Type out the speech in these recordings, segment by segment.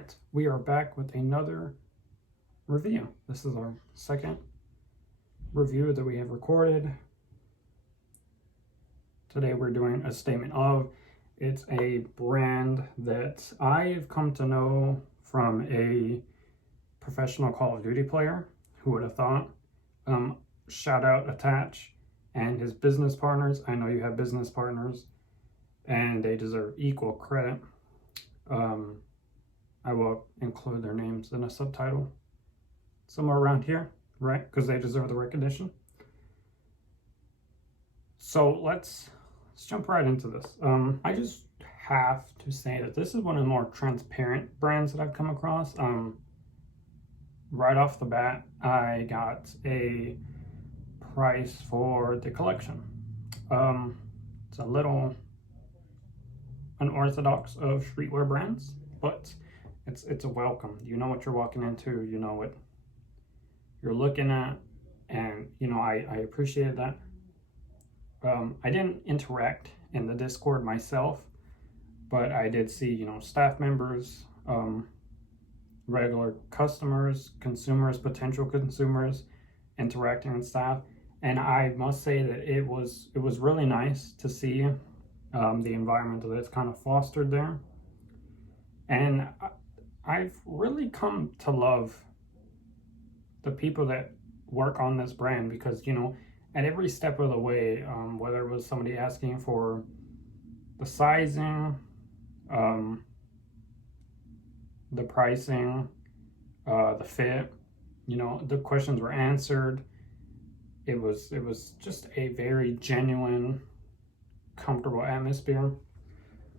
right, we are back with another review. This is our second review that we have recorded. Today we're doing a statement of. It's a brand that I've come to know from a professional Call of Duty player. Who would have thought? Shout out Attach and his business partners. I know you have business partners and they deserve equal credit. I will include their names in a subtitle somewhere around here, right? Because they deserve the recognition. So let's jump right into this. I just have to say that this is one of the more transparent brands that I've come across. Right off the bat, I got a price for the collection. It's a little unorthodox of streetwear brands, but it's a welcome. You know what you're walking into, you know what you're looking at, and I appreciated that. I didn't interact in the Discord myself, but I did see staff members, regular customers, consumers, potential consumers interacting with staff, and I must say that it was really nice to see the environment that's kind of fostered there. And I've really come to love the people that work on this brand because, at every step of the way, whether it was somebody asking for the sizing, the pricing, the fit, the questions were answered. It was just a very genuine, comfortable atmosphere,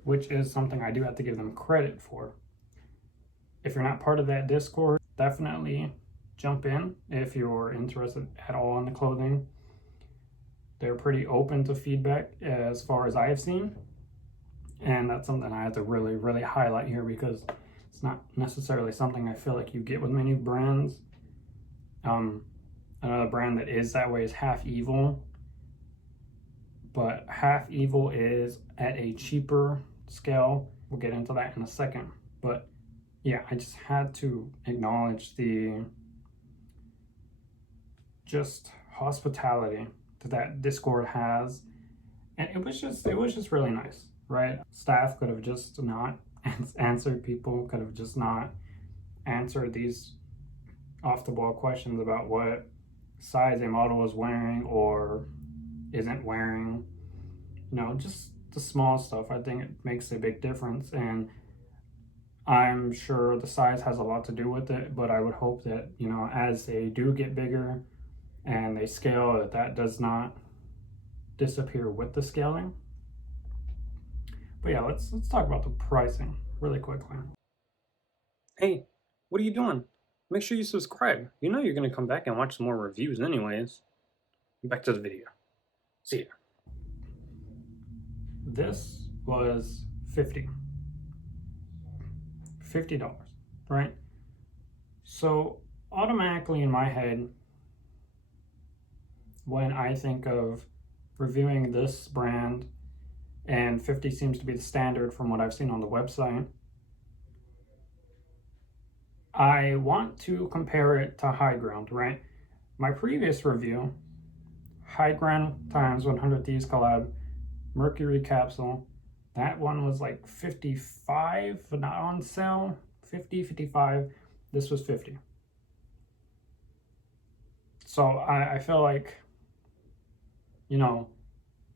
which is something I do have to give them credit for. If you're not part of that Discord, definitely jump in if you're interested at all in the clothing. They're pretty open to feedback as far as I have seen. And that's something I have to really, really highlight here because it's not necessarily something I feel like you get with many brands. Another brand that is that way is Half Evil. But Half Evil is at a cheaper scale. We'll get into that in a second. But yeah, I just had to acknowledge the just hospitality that Discord has, and it was just really nice, right? Staff could have just not answered people, could have just not answered these off the ball questions about what size a model is wearing or isn't wearing. Just the small stuff. I think it makes a big difference, and I'm sure the size has a lot to do with it, but I would hope that, as they do get bigger and they scale, that does not disappear with the scaling. But yeah, let's talk about the pricing really quickly. Hey, what are you doing? Make sure you subscribe. You're going to come back and watch some more reviews anyways. Back to the video. See ya. This was $50, right? So automatically in my head, when I think of reviewing this brand, and 50 seems to be the standard from what I've seen on the website, I want to compare it to High Ground, right? My previous review, High Ground times 100 Thieves collab, Mercury capsule, that one was like 55, but not on sale, 50, 55. This was 50. So I feel like,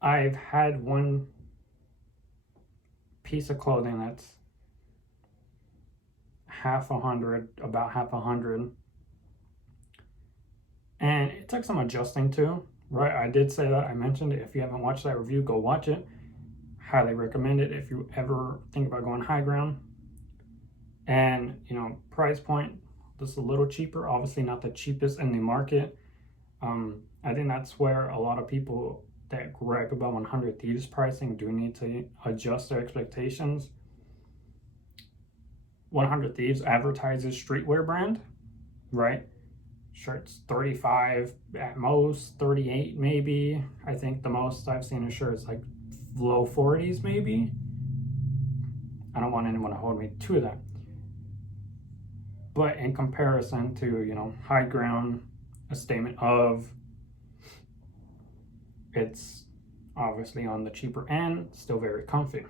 I've had one piece of clothing that's about half a hundred. And it took some adjusting to, right? I did say that, I mentioned it. If you haven't watched that review, go watch it. Highly recommend it if you ever think about going High Ground. And, price point, this is a little cheaper, obviously not the cheapest in the market. I think that's where a lot of people that gripe about 100 Thieves pricing do need to adjust their expectations. 100 Thieves advertises streetwear brand, right? Shirts 35 at most, 38 maybe. I think the most I've seen a shirt is like low 40s maybe. I don't want anyone to hold me to that. But in comparison to, you know, High Ground, a statement of, it's obviously on the cheaper end, still very comfy.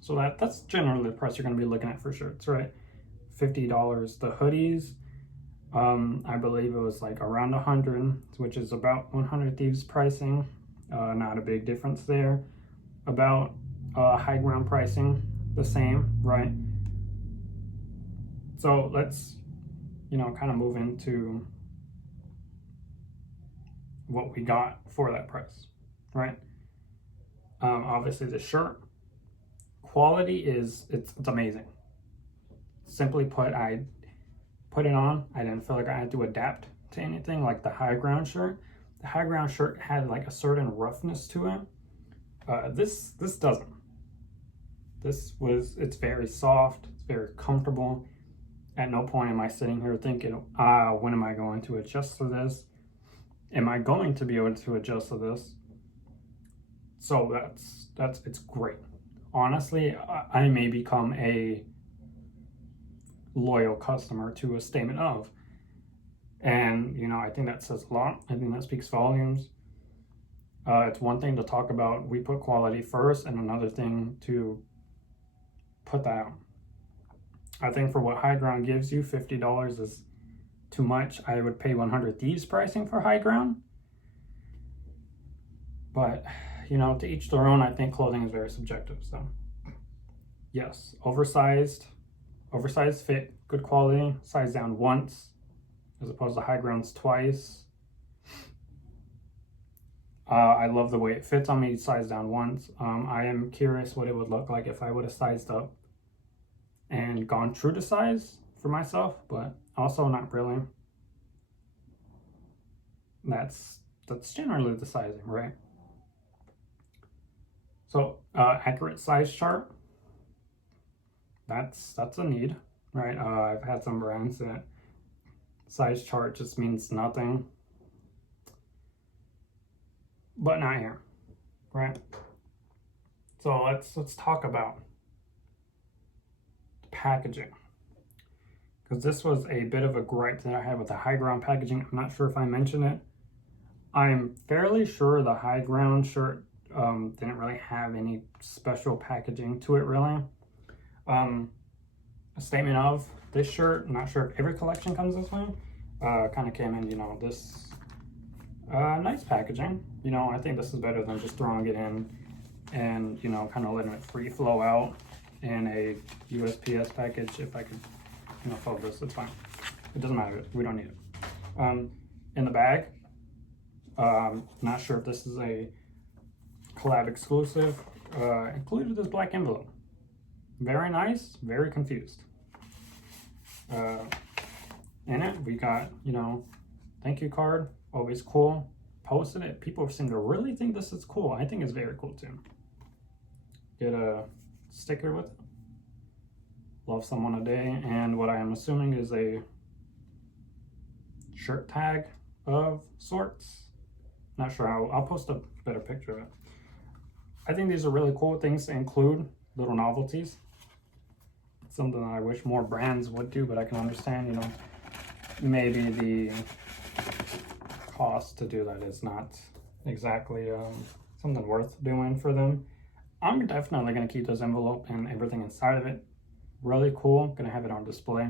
So that's generally the price you're going to be looking at for shirts, right? $50. The hoodies, I believe it was like around 100, which is about 100 Thieves pricing. Not a big difference there. About High Ground pricing, the same, right? So let's, you know, kind of move into what we got for that price, right? Obviously the shirt quality is, it's amazing. Simply put, I put it on, I didn't feel like I had to adapt to anything like the High Ground shirt. The High Ground shirt had like a certain roughness to it. This doesn't. It's very soft, it's very comfortable. At no point am I sitting here thinking, when am I going to adjust to this? Am I going to be able to adjust to this? So it's great. Honestly, I may become a loyal customer to a statement of. And, you know, I think that says a lot. I think that speaks volumes. It's one thing to talk about, we put quality first, and another thing to put that out. I think for what High Ground gives you, $50 is too much. I would pay 100 Thieves pricing for High Ground. But, you know, to each their own. I think clothing is very subjective. So, yes, oversized fit, good quality, size down once, as opposed to High Ground's twice. I love the way it fits on me, size down once. I am curious what it would look like if I would have sized up and gone true to size for myself, but also not really. That's generally the sizing, right? So accurate size chart, that's a need, right? I've had some brands that size chart just means nothing, but not here, right? So let's talk about packaging, because this was a bit of a gripe that I had with the High Ground packaging. I'm not sure if I mentioned it. I'm fairly sure the High Ground shirt didn't really have any special packaging to it, really. A statement of this shirt, I'm not sure if every collection comes this way, kind of came in, you know, this nice packaging. You know, I think this is better than just throwing it in and, you know, kind of letting it free flow out in a USPS package. If I could, you know, fold this, it's fine. It doesn't matter, we don't need it. In the bag, not sure if this is a collab exclusive, included this black envelope. Very nice, very confused. In it, we got, you know, thank you card, always cool. Posted it, people seem to really think this is cool. I think it's very cool too. Get a sticker with it. Love someone a day, and what I am assuming is a shirt tag of sorts. Not sure how, I'll post a better picture of it. I think these are really cool things to include, little novelties. It's something that I wish more brands would do, but I can understand, you know, maybe the cost to do that is not exactly something worth doing for them. I'm definitely going to keep this envelope and everything inside of it. Really cool. Going to have it on display.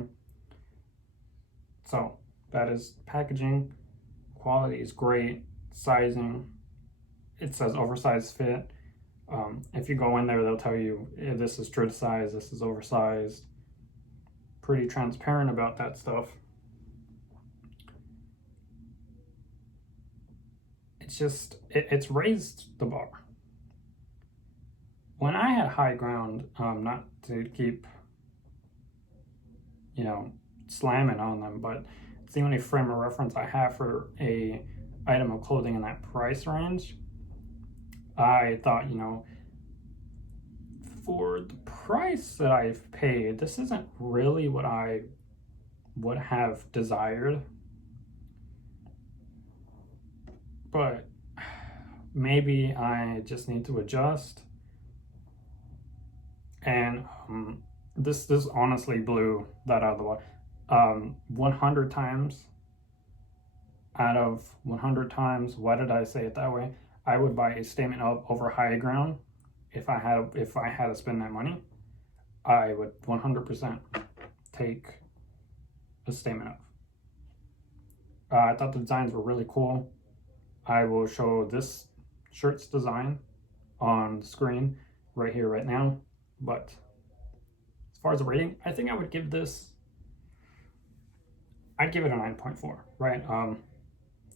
So that is packaging. Quality is great. Sizing, it says oversized fit. If you go in there, they'll tell you this is true to size, this is oversized. Pretty transparent about that stuff. It's just, it's raised the bar. When I had High Ground, not to keep, you know, slamming on them, but it's the only frame of reference I have for a item of clothing in that price range. I thought, you know, for the price that I've paid, this isn't really what I would have desired. But maybe I just need to adjust. And this honestly blew that out of the water. 100 times out of 100 times, why did I say it that way? I would buy a Statement Of over High Ground if I had to spend that money. I would 100% take a Statement Of. I thought the designs were really cool. I will show this shirt's design on the screen right here, right now. But as far as a rating, I think I would give this, I'd give it a 9.4, right?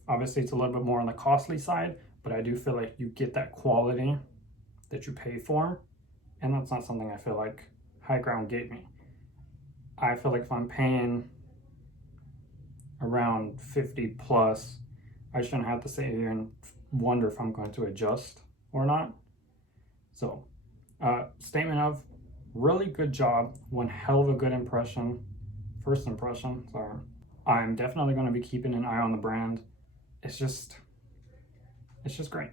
Obviously, it's a little bit more on the costly side, but I do feel like you get that quality that you pay for, and that's not something I feel like High Ground gave me. I feel like if I'm paying around 50 plus, I shouldn't have to sit here and wonder if I'm going to adjust or not. So, Statement Of, really good job. One hell of a good impression. First impression, sorry. I'm definitely going to be keeping an eye on the brand. It's just great.